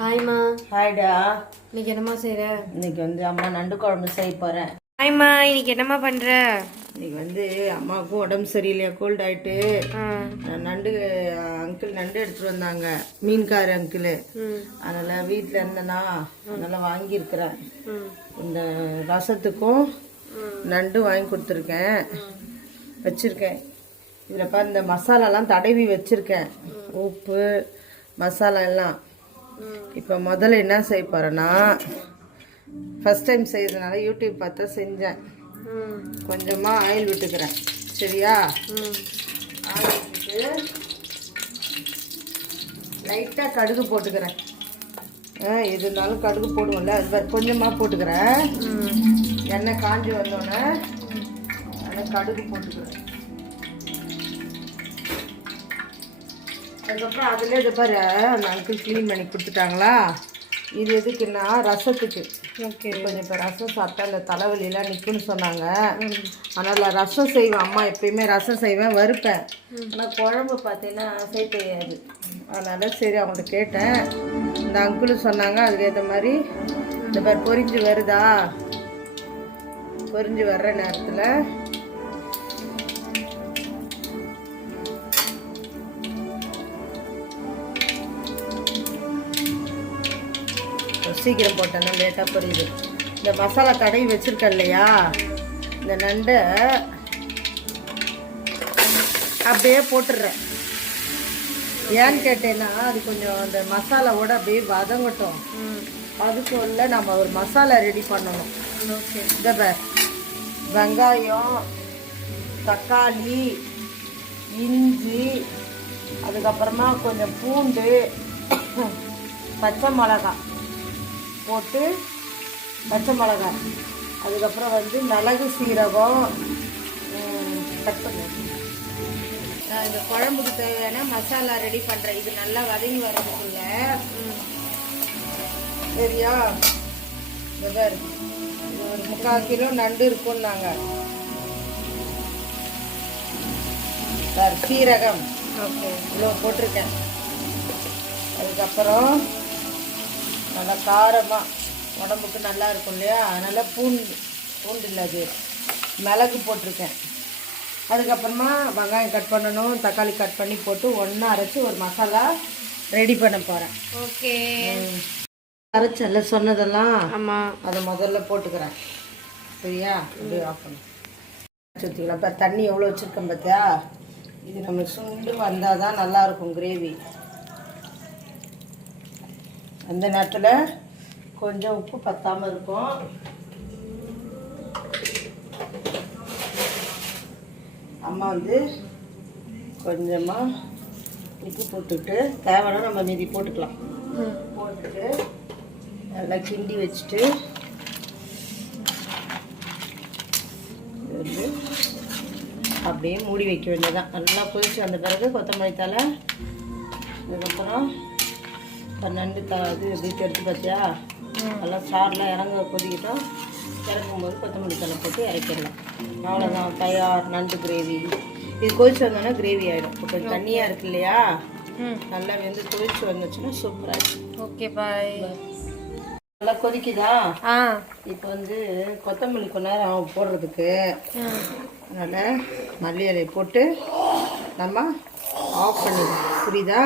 ஹாய்மா. ஹாய்டா. இன்னைக்கு என்னம்மா செய்கிற? இன்னைக்கு வந்து அம்மா நண்டு குழம்பு செய்ய போகிறேன். ஹாய்மா, இன்னைக்கு என்னம்மா பண்ணுற? இன்னைக்கு வந்து அம்மாவுக்கும் உடம்பு சரியில்லையா, கோல்ட் ஆகிட்டு நண்டு அங்கிள் நண்டு எடுத்துகிட்டு வந்தாங்க, மீன்கார அங்கிள். அதனால் வீட்டில் இருந்தேன்னா அதனால் வாங்கியிருக்கிறேன். இந்த ரசத்துக்கும் நண்டு வாங்கி கொடுத்துருக்கேன், வச்சுருக்கேன். இதில் இந்த மசாலாலாம் தடவி வச்சுருக்கேன், உப்பு மசாலா எல்லாம். இப்போ முதல்ல என்ன செய்ய போகிறேன்னா, ஃபஸ்ட் டைம் செய்யறதுனால யூடியூப் பார்த்தா செஞ்சேன். கொஞ்சமாக ஆயில் விட்டுக்கிறேன், சரியா? ஆயில் விட்டுட்டு லைட்டாக கடுகு போட்டுக்கிறேன். எது இருந்தாலும் கடுகு போடுவோம்ல, அது கொஞ்சமாக போட்டுக்கிறேன். எண்ணெய் காஞ்சி வந்தோடனே அதில் கடுகு போட்டுக்கிறேன். அதுக்கப்புறம் அதில் இது பாரு, அந்த அங்கிள் க்ளீன் பண்ணி கொடுத்துட்டாங்களா. இது எதுக்குன்னா ரசத்துக்கு. ஓகே, கொஞ்சம் இப்போ ரசம் சாப்பிட்டா இந்த தலைவலியெல்லாம் நிற்குன்னு சொன்னாங்க. அதனால் ரசம் செய்வேன். அம்மா எப்பயுமே ரசம் செய்வேன், வறுப்பேன். ஆனால் குழம்பு பார்த்தீங்கன்னா செய்ய தெரியாது. அதனால் சரி அவங்கள்ட்ட கேட்டேன். இந்த அங்கிளும் சொன்னாங்க அதுக்கு ஏற்ற மாதிரி. இந்த பாரு பொரிஞ்சு வருதா, பொரிஞ்சு வர்ற நேரத்தில் சீக்கிரம் போட்டேன்னா லேட்டாக பொரியுது. இந்த மசாலா தடவி வச்சுருக்கேன் இல்லையா, இந்த நண்டை அப்படியே போட்டுடுறேன். ஏன்னு கேட்டேன்னா அது கொஞ்சம் அந்த மசாலாவோட அப்படியே வதங்கட்டும். அதுக்குள்ள நம்ம ஒரு மசாலா ரெடி பண்ணணும். ஓகே, இந்த வெங்காயம், தக்காளி, இஞ்சி, அதுக்கப்புறமா கொஞ்சம் பூண்டு, பச்சை மிளகாய் போட்டு, பச்சை மிளகாய், அதுக்கப்புறம் வந்து மிளகு, சீரகம் கட் பண்ணி இந்த குழம்புக்கு தேவையான மசாலா ரெடி பண்ணுறேன். இது நல்லா வதங்கி வரதுக்குள்ள, சரியா? ஒரு 3/4 கிலோ நண்டு இருக்கும்னாங்க. சீரகம் ஓகே இவ்வளோ போட்டிருக்கேன். அதுக்கப்புறம் நல்லா காரமாக உடம்புக்கு நல்லா இருக்கும் இல்லையா, அதனால் பூண்டு இல்லை அது மிளகு போட்டிருக்கேன். அதுக்கப்புறமா வெங்காயம் கட் பண்ணணும், தக்காளி கட் பண்ணி போட்டு ஒன்றா அரைச்சி ஒரு மசாலா ரெடி பண்ண போகிறேன். ஓகே, அரைச்சல்ல சொன்னதெல்லாம். ஆமாம், அதை முதல்ல போட்டுக்கிறேன், சரியா? அப்படியே ஆஃப் பண்ண சுற்றிக்கலாம். இப்போ தண்ணி எவ்வளோ வச்சுருக்கேன் பார்த்தியா? இது நம்ம சுண்டு வந்தால் தான் நல்லாயிருக்கும் கிரேவி. அந்த நேரத்தில் கொஞ்சம் உப்பு பத்தாமல் இருக்கும். அம்மா வந்து கொஞ்சமாக உப்பு போட்டுட்டு தேவைன்னா நம்ம மீதி போட்டுக்கலாம். போட்டுட்டு நல்லா கிண்டி வச்சுட்டு வந்து அப்படியே மூடி வைக்க வேண்டியதான். நல்லா கொதிச்சு வந்த பிறகு கொத்தமல்லி தழை, அதுக்கப்புறம் நண்டு இது எப்படி எடுத்து பார்த்தியா, நல்லா சாரெலாம் இறங்க கொதிக்கிட்டோம். இறக்கும்போது கொத்தமல்லி தழை போட்டு இறக்கிடலாம். அவ்வளோதான், தயார் நண்டு கிரேவி. இது கொதிச்சு வந்தோன்னா கிரேவி ஆகிடும். இப்போ கொஞ்சம் தண்ணியாக இருக்கு இல்லையா, நல்லா வந்து கொதிச்சு வந்துச்சுன்னா சூப்பராக இருக்கும். ஓகே, பாய். நல்லா கொதிக்குதா? இப்போ வந்து கொத்தமல்லி கொஞ்ச நேரம் போடுறதுக்கு, அதனால் மல்லி இலையை போட்டு நம்ம ஆஃப் பண்ணிடலாம், புரியுதா?